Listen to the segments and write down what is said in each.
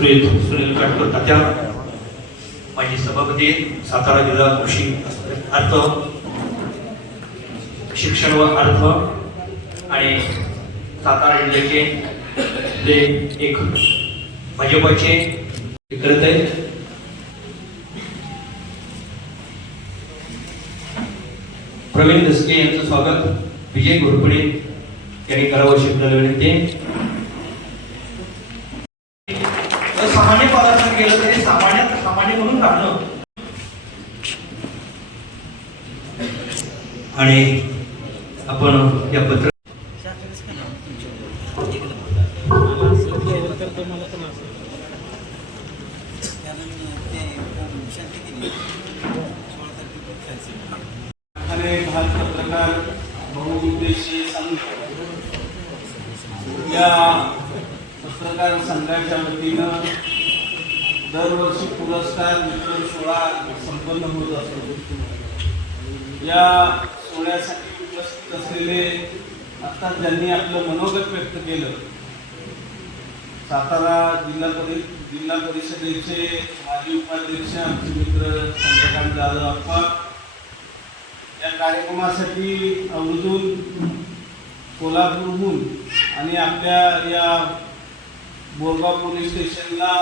सुनील सुनील काटकर तात्या. माजी सभापती सातारा जिल्हा कृषी अर्थ शिक्षण व अर्थ आणि सातारा जिल्ह्याचे ते एक भाजपाचे करत आहेत प्रवीण दसके यांचं स्वागत. विजय घोरपडे यांनी करावं शब्द विनंती. सामान्य पदार्पण केलं तरी सामान्य सामान्य म्हणून राहणं. आणि आपण या पत्र आणि भारत पत्रकार बहुउद्देशीय संघ या पत्रकार संघाच्या वतीनं दरवर्षी पुरस्कार वितरण सोहळा संपन्न होत असतो. या सोहळ्यासाठी उपस्थित असलेले आता ज्यांनी आपलं मनोगत व्यक्त केलं सातारा जिल्हा परि जिल्हा परिषदेचे माजी उपाध्यक्ष आमचे मित्र चंद्रकांत जाधव अप्पा या कार्यक्रमासाठी अवधून कोल्हापूरहून आणि आपल्या या बोरगाव पोलीस स्टेशनला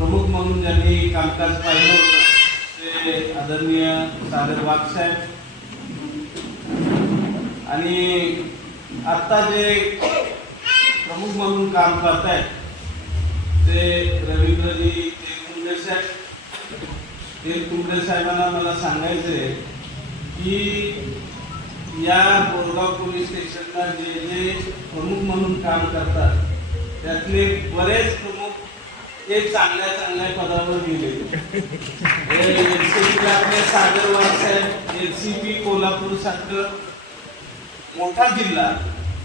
प्रमुख म्हणून ज्यांनी कामकाज पाहिलं होतं ते आदरणीय सागर वागसाहेब आणि आत्ता जे प्रमुख म्हणून काम करत आहेत ते रवींद्रजी तेलकुंडे साहेब. तेलकुंडे साहेबांना मला सांगायचं आहे की या बोरगाव पोलीस स्टेशनला जे जे प्रमुख म्हणून काम करतात त्यातले बरेच प्रमुख ते चांगल्या चांगल्या पदावर गेले. सागर साहेब एल सी पी कोल्हापूर सारखं मोठा जिल्हा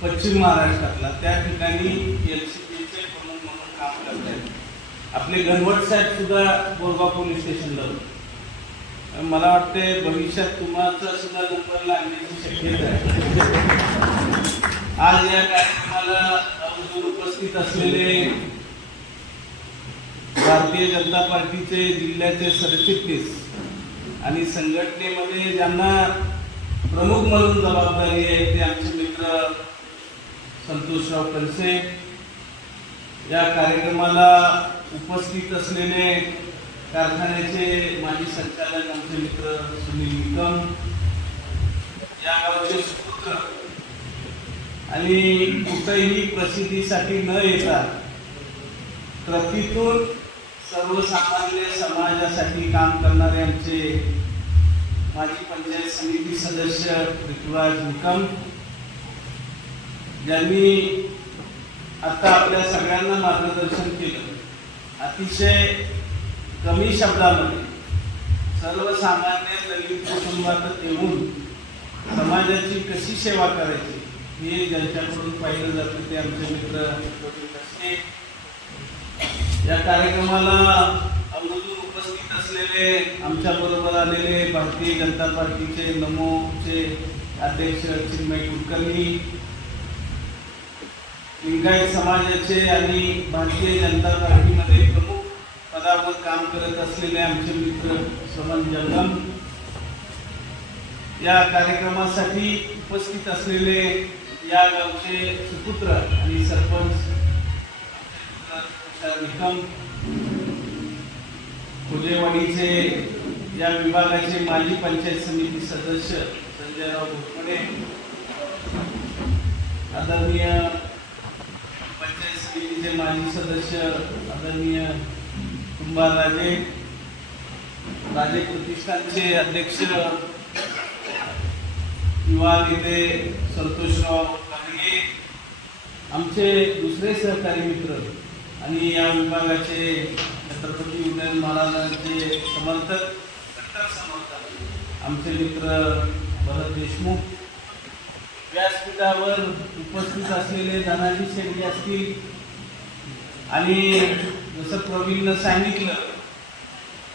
पश्चिम महाराष्ट्रातला. त्या ठिकाणी एल सी पीचे प्रमुख म्हणून काम करत आहेत आपले गणवट साहेब सुद्धा बोरगाव पोलीस स्टेशनला होते. मला वाटते भविष्यात तुम्हाला सुद्धा नंबर लागण्याची शक्यता आहे. आज या कार्यक्रमाला उपस्थित असलेले भारतीय जनता पार्टीचे जिल्ह्याचे सरचिटणीस आणि संघटनेमध्ये ज्यांना प्रमुख म्हणून जबाबदारी आहे ते आमचे मित्र संतोषराव कनसे या कार्यक्रमाला उपस्थित असलेले कारखान्याचे माजी संचालक आमचे मित्र सुनील निकम या गावचे सुपुत्र आणि कुठेही प्रसिद्धीसाठी न येता प्रतितून सर्वसामान्य समाजासाठी काम करणारे आमचे माजी पंचायत समिती सदस्य ऋतुराज निकम. ज्यांनी आता आपल्या सगळ्यांना मार्गदर्शन केलं. अतिशय कमी शब्दामध्ये सर्वसामान्य दलित कुटुंबात येऊन समाजाची कशी सेवा करायची हे ज्यांच्याकडून पाहिलं जातं ते आमचे मित्र. या कार्यक्रमाला अगोदर उपस्थित असलेले आमच्या बरोबर आलेले भारतीय जनता पार्टीचे नमोचे अध्यक्ष चिन्मय कुलकर्णी लिंगायत समाजाचे आणि भारतीय जनता पार्टीमध्ये प्रमुख पदावर काम करत असलेले आमचे मित्र श्रवण जंगम. या कार्यक्रमासाठी उपस्थित असलेले या गावचे सुपुत्र आणि सरपंच तुषार निकम फुलेवाडीचे या विभागाचे माजी पंचायत समिती सदस्य संजयराव घोटमडे आदरणीय पंचायत समितीचे माजी सदस्य आदरणीय कुंभार राजे राजे प्रतिष्ठानचे अध्यक्ष युवा नेते संतोषराव कांगे आमचे दुसरे सहकारी मित्र आणि या विभागाचे छत्रपती उदयन महाराजांचे समर्थक कट्टर समर्थक आमचे मित्र भरत देशमुख व्यासपीठावर उपस्थित असलेले धनाजी शेट्टी असतील. आणि जसं प्रवीणनं सांगितलं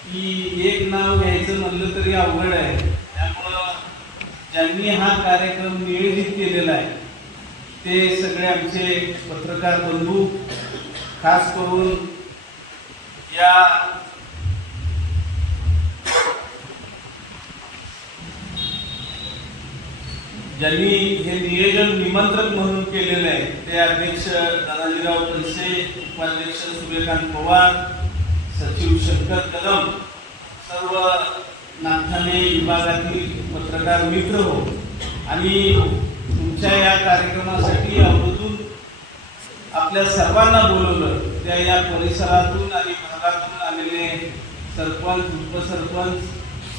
की एक नाव घ्यायचं म्हणलं तरी अवघड आहे. त्यामुळं ज्यांनी हा कार्यक्रम नियोजित केलेला आहे ते सगळे आमचे पत्रकार बंधू खास करून या ज्यांनी हे नियोजन निमंत्रक म्हणून केलेलं आहे ते अध्यक्ष दादाजीराव खडसे उपाध्यक्ष सूर्यकांत पवार सचिव शंकर कदम सर्व नागठाणे विभागातील पत्रकार मित्र हो. आणि तुमच्या या कार्यक्रमासाठी आवर्जून आपल्या सर्वांना बोलवलं. त्या या परिसरातून आणि भागातून आलेले सरपंच उपसरपंच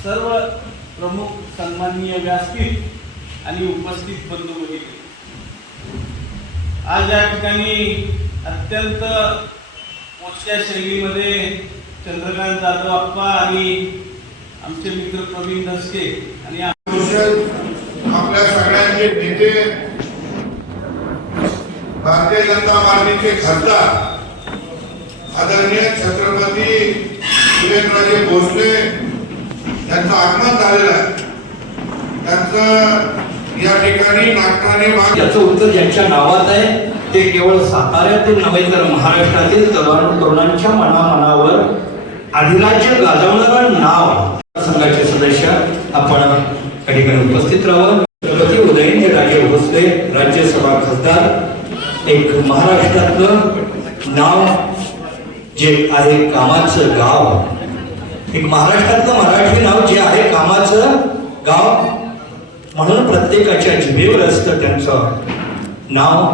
सर्व प्रमुख सन्माननीय व्यासपीठ आणि उपस्थित बंधू भगिनी आज या ठिकाणी अत्यंत मोजक्या शैलीमध्ये चंद्रकांत जाधव आप्पा आणि आमचे मित्र प्रवीण धसके आणि आपल्या सगळ्यांचे नेते भारतीय जनता पार्टीचे खासदार आदरणीय छत्रपती सुरेंद्रराजे भोसले यांचं आगमन झालेलं आहे. त्यांचं या ठिकाणी नागठाणे भाग याचं उत्तर ज्यांच्या नावात आहे. ते केवळ साताऱ्यातील नव्हे तर महाराष्ट्रातील तरुण तरुणांच्या मनामनावर अधिराज्य गाजवणारं नाव संघाचे सदस्य आपण या ठिकाणी उपस्थित राहावं छत्रपती उदयनराजे भोसले राज्यसभा खासदार एक महाराष्ट्रातलं नाव जे आहे कामाचं गाव. एक महाराष्ट्रातलं मराठी नाव जे आहे कामाचं गाव म्हणून प्रत्येकाच्या जिभेवर असतं त्यांचं नाव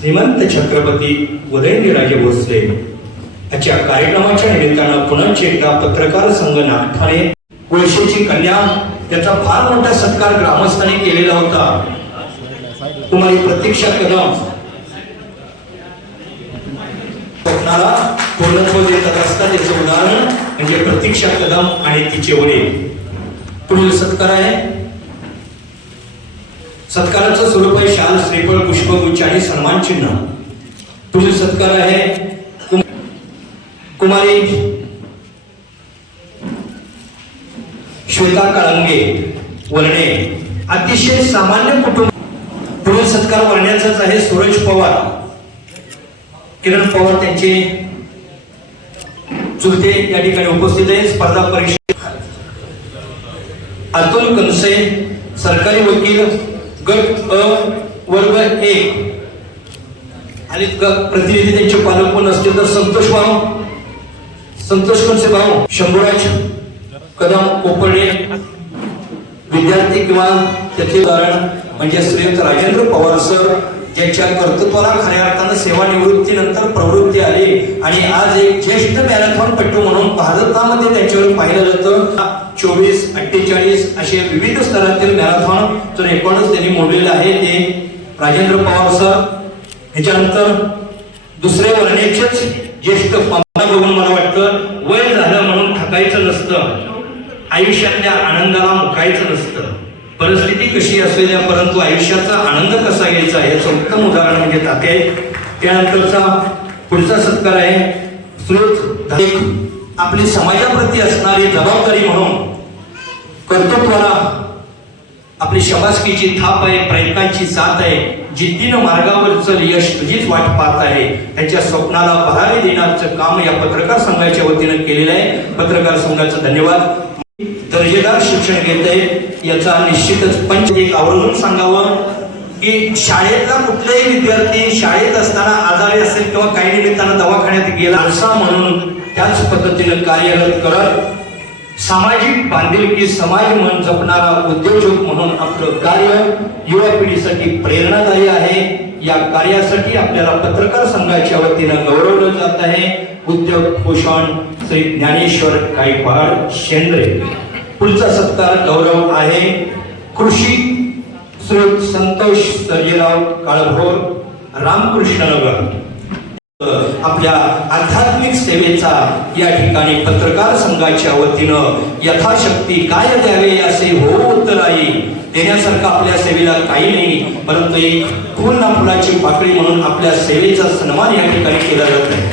श्रीमंत छत्रपती उदयनराजे भोसले. याच्या कार्यक्रमाच्या निमित्तानं पुनश्च एकदा पत्रकार संघ नागठाणे वैशेची कन्या त्याचा फार मोठा सत्कार ग्रामस्थांनी केलेला होता. तुम्हाला प्रतीक्षा कदम स्वप्नाला पूर्णत्व देतात असतात याचं उदाहरण म्हणजे प्रतीक्षा कदम आणि तिचे वडील. पुढील सत्कार आहे. सत्काराचं स्वरूप आहे शाल श्रीफळ पुष्पगुच्छ आणि सन्मान चिन्ह. पुढील सत्कार आहे कुमारी श्वेता काळंगे वर्णे. अतिशय सामान्य कुटुंब पुढील सत्कार वर्ण्याचाच आहे सूरज पवार. किरण पवार त्यांचे चुलते या ठिकाणी उपस्थित आहे स्पर्धा परीक्षा अतुल कनसे सरकारी वकील गट अ वर्ग एक आणि प्रतिनिधी त्यांचे पालक पण असतील तर संतोष भाऊ. संतोष कनसे भाऊ शंभूराज कदम कोपर्डे. विद्यार्थी किंवा त्याचे उदाहरण म्हणजे श्रीयुक्त राजेंद्र पवार सर ज्याच्या कर्तृत्वाला खऱ्या अर्थानं सेवानिवृत्तीनंतर प्रवृत्ती आली. आणि आज एक ज्येष्ठ मॅरेथॉन पट्टू म्हणून भारतामध्ये त्यांच्यावर पाहिलं जातं. चोवीस अठ्ठेचाळीस असे विविध स्तरातील मॅरेथॉन जो रेकॉर्डच त्यांनी मोडलेलं आहे ते राजेंद्र पवार सर. ह्याच्यानंतर दुसरे वर्णेचेच ज्येष्ठ बघून मला वाटतं वय झालं म्हणून थकायचं नसतं. आयुष्यातल्या आनंदाला मुकायचं नसतं. परिस्थिती कशी असलेल्या परंतु आयुष्याचा आनंद कसा घ्यायचा याचं उत्तम उदाहरण म्हणजे ताते त्यानंतरचा पुढचा सत्कार आहे स्रोत आपली समाजाप्रती असणारी जबाबदारी म्हणून कर्तृत्वाला आपली शबासकीची थाप आहे प्रयत्नांची साथ आहे जिद्दीनं मार्गावरचं यश तुझीच वाट पाहत आहे. त्याच्या स्वप्नाला बहारी देण्याचं काम या पत्रकार संघाच्या वतीनं केलेलं आहे. पत्रकार संघाचं धन्यवाद. दर्जेदार शिक्षण घेत आहे याचा निश्चितच पंच एक आवर्जून सांगावं की शाळेतला कुठलाही विद्यार्थी शाळेत असताना आजारी असेल किंवा काही निमित्तानं दवाखान्यात गेला असा म्हणून त्याच पद्धतीनं कार्यरत करत सामाजिक बांधिलकी समाज मन जपणारा उद्योजक म्हणून आपलं कार्य युवा पिढीसाठी प्रेरणादायी आहे. या कार्यासाठी आपल्याला पत्रकार संघाच्या वतीनं गौरवलं जात आहे. उद्योग भूषण श्री ज्ञानेश्वर गायकवाड शेंद्रे. पुढचा सत्कार गौरव आहे. कृषी श्री संतोष सर्जेराव काळभोर रामकृष्णनगर. आपल्या आध्यात्मिक सेवेचा या ठिकाणी पत्रकार संघाच्या वतीनं यथाशक्ती काय द्यावे असे हो उत्तराई देण्यासारखं आपल्या सेवेला काही नाही परंतु एक फुल ना फुलाची पाकळी म्हणून आपल्या सेवेचा सन्मान या ठिकाणी केला जात आहे.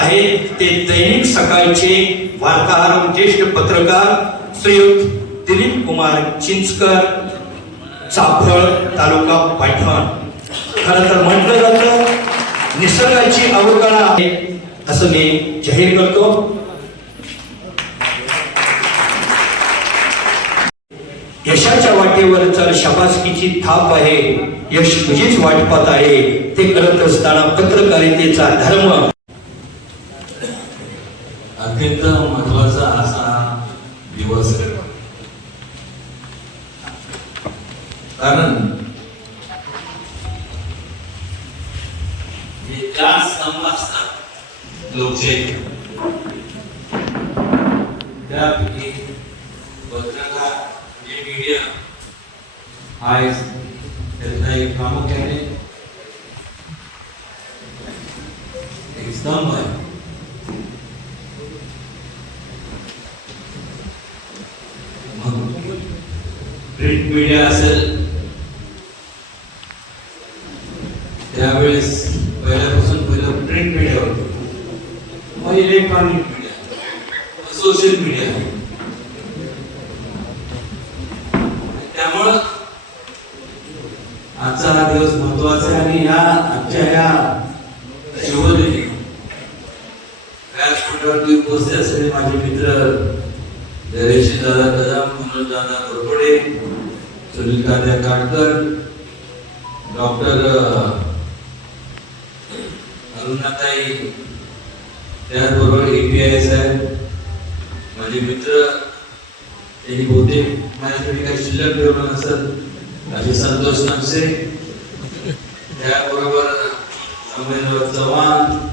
आहे ते दैनिक सकाळचे वार्ताहर ज्येष्ठ पत्रकार श्रीयुत दिलीप कुमार चिंचकर चाफळ तालुका पाटण. खरं तर म्हटलं जातं निसर्गाची अवगणा आहे असं मी जाहीर करतो. यशाच्या वाटेवर चल शबासकीची थाप आहे. यश तुझीच वाटपात आहे. ते करत असताना पत्रकारितेचा धर्म अत्यंत महत्त्वाचा असा दिवस आहे. कारण हे चार स्तंभ असतात लोकशाही. त्यापैकी पत्रकार जे मीडिया हा त्यांना एक प्रामुख्याने एक स्तंभ आहे प्रिंट मीडिया असेल त्यावेळेस पहिल्यापासून पहिलं प्रिंट मीडिया होतं मग इलेक्ट्रॉनिक मीडिया सोशल मीडिया त्यामुळं आजचा हा दिवस महत्त्वाचा आहे आणि या आजच्या या शिवदिनी व्यासपीठावरती उपस्थित असलेले माझे मित्र जयशी दादा कदम मनोज दादा घोरपडे सुनील कांद्या काटकर डॉक्टर अरुणाताई त्याचबरोबर ए पी आय साहेब माझे मित्र त्यांनी बहुतेक माझ्यासाठी काही शिल्लक ठेवलं नसत असे संतोष नमसे त्याबरोबर संवेदनवर चव्हाण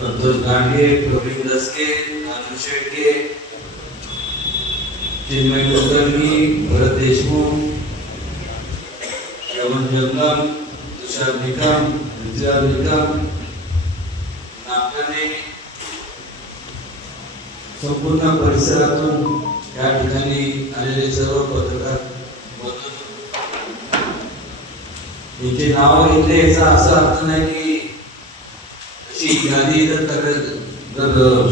संतोष गांडे प्रवीण दसके अनु शेटके चिन्मय कुलकर्णी भरत देशमुख श्रवण जंगम तुषार निकम ऋतुराज निकम नागने संपूर्ण परिसरातून या ठिकाणी आलेले सर्व पत्रकार बंधू. यांचे नाव घेतले याचा असा अर्थ नाही की अशी यादी जर जर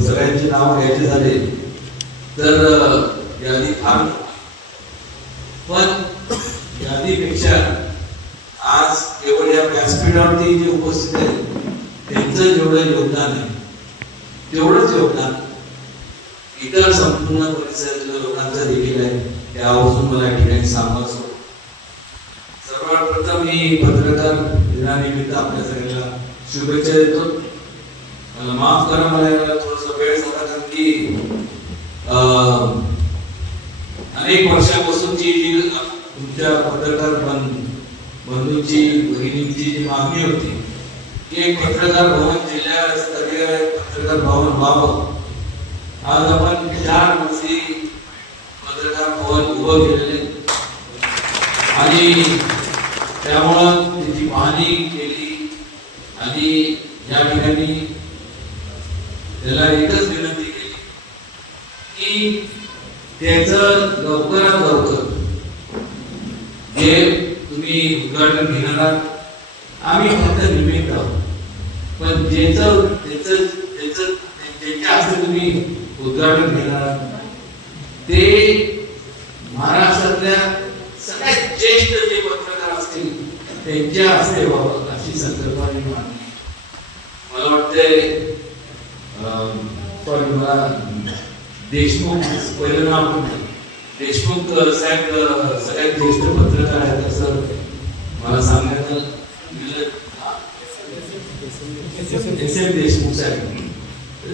सगळ्यांची नाव घ्यायचे झाले तर यादी फार पण यादीपेक्षा आज केवळ या व्यासपीठावरती जे उपस्थित आहेत त्यांचं जेवढं योगदान आहे तेवढंच योगदान इतर संपूर्ण परिसरातील लोकांचं देखील आहे ते आवर्जून मला या ठिकाणी सांगायचं सर्वात प्रथम मी पत्रकार दिनानिमित्त आपल्या सगळ्यांना शुभेच्छा देतो. मला माफ करा मला याला थोडासा वेळ झाला कारण की अनेक वर्षापासूनची जी तुमच्या पत्रकार बंधूंची भगिनींची जी मागणी होती की एक पत्रकार भवन जिल्हास्तरीय पत्रकार भवन व्हावं. आज आपण चार दिवशी पत्रकार भवन उभं केलेले आणि त्यामुळं त्याची पाहणी केली आणि या ठिकाणी त्याला एकच विनंती केली की त्याचं लवकरात लवकर जे तुम्ही उद्घाटन घेणार आहात आम्ही फक्त निमित्त आहोत. पण ज्याचं त्याचं त्याचं ज्याच्या हस्ते तुम्ही उद्घाटन घेणार ते महाराष्ट्रातल्या सगळ्यात ज्येष्ठ जे पत्रकार असतील त्यांच्या हस्ते व्हावं. अशी संकल्पना मी मला वाटतंय अं, मला देशमुख पहिलं नाव देशमुख अं, साहेब सगळ्यात ज्येष्ठ पत्रकार आहेत असं मला सांगण्यात दिलं म्हणजे, देशमुख साहेब.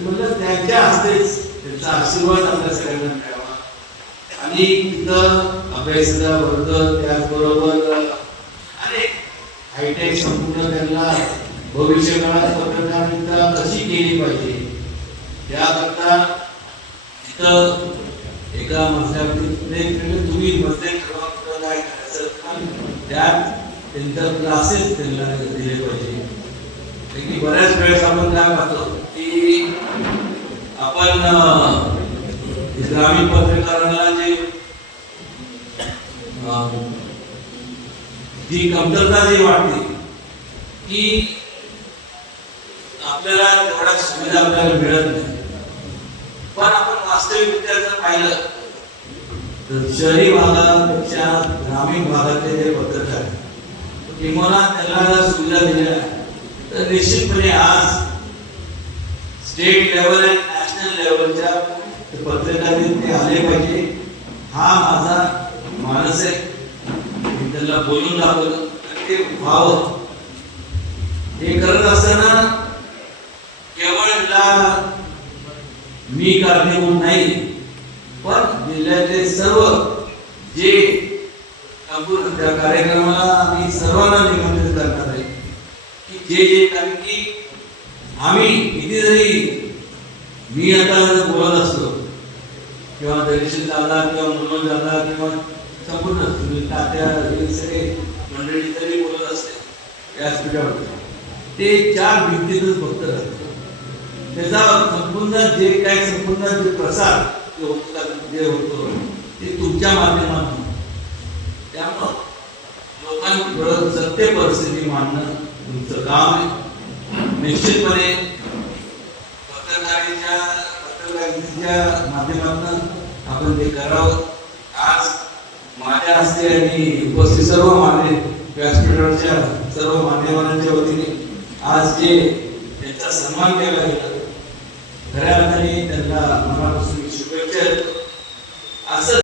म्हणलं त्यांच्या हस्तेच त्यांचा आशीर्वाद आपल्या सगळ्यांना मिळावा. आणि तिथं अभ्यासदा वर्ग त्याचबरोबर हायटेक संपूर्ण त्यांना भविष्य काळात पत्रकारिता कशी केली पाहिजे त्याकरता तिथं एका मजल्यामध्ये तुम्ही मजले क्रमांक काय करायचं? त्यात त्यांचं क्लासेस त्यांना दिले पाहिजे. की बऱ्याच वेळेस आपण काय पाहतो की आपण इस्लामिक ग्रामीण पत्रकारांना जे जी कमतरता जी वाटते की आपल्याला तेवढ्या सुविधा आपल्याला मिळत नाही. पण आपण वास्तविकरित्या जर पाहिलं तर शहरी भागापेक्षा ग्रामीण भागातले जे पत्रकार किंवा त्यांना जर सुविधा दिल्या तर निश्चितपणे आज स्टेट लेवल आणि नॅशनल लेवलच्या पत्रकारित ते आले पाहिजे. हा माझा मानस आहे. त्यांना बोलून दाखवलं. आणि ते व्हावं हे करत असताना केवळ मी कारणीभूत नाही पण जिल्ह्यातले सर्व जे कापूर त्या कार्यक्रमाला आम्ही सर्वांना निमंत्रित करणार आहे. की जे जे कारण की आम्ही किती जरी मी आता बोलत असतो किंवा दर्शन झाला किंवा मुलं झाला किंवा संपूर्ण तुम्ही तात्या सगळे मंडळी तरी बोलत असते व्यासपीठावर ते चार भिंतीतच फक्त त्याचा संपूर्ण जे काय संपूर्ण जे प्रसार जे होतात जे होतो ते तुमच्या माध्यमातून. त्यामुळं लोकांकडं सत्य परिस्थिती मांडणं तुमचं काम आहे. निश्चितपणे पत्रकारीच्या पत्रकारितेच्या माध्यमातून आपण ते करावं आज माझ्या हस्ते आणि उपस्थित सर्व मान्य व्यासपीठावरच्या सर्व मान्यवरांच्या वतीने आज जे त्यांचा सन्मान केला गेला खऱ्या अर्थाने त्यांना मनापासून शुभेच्छा देतो.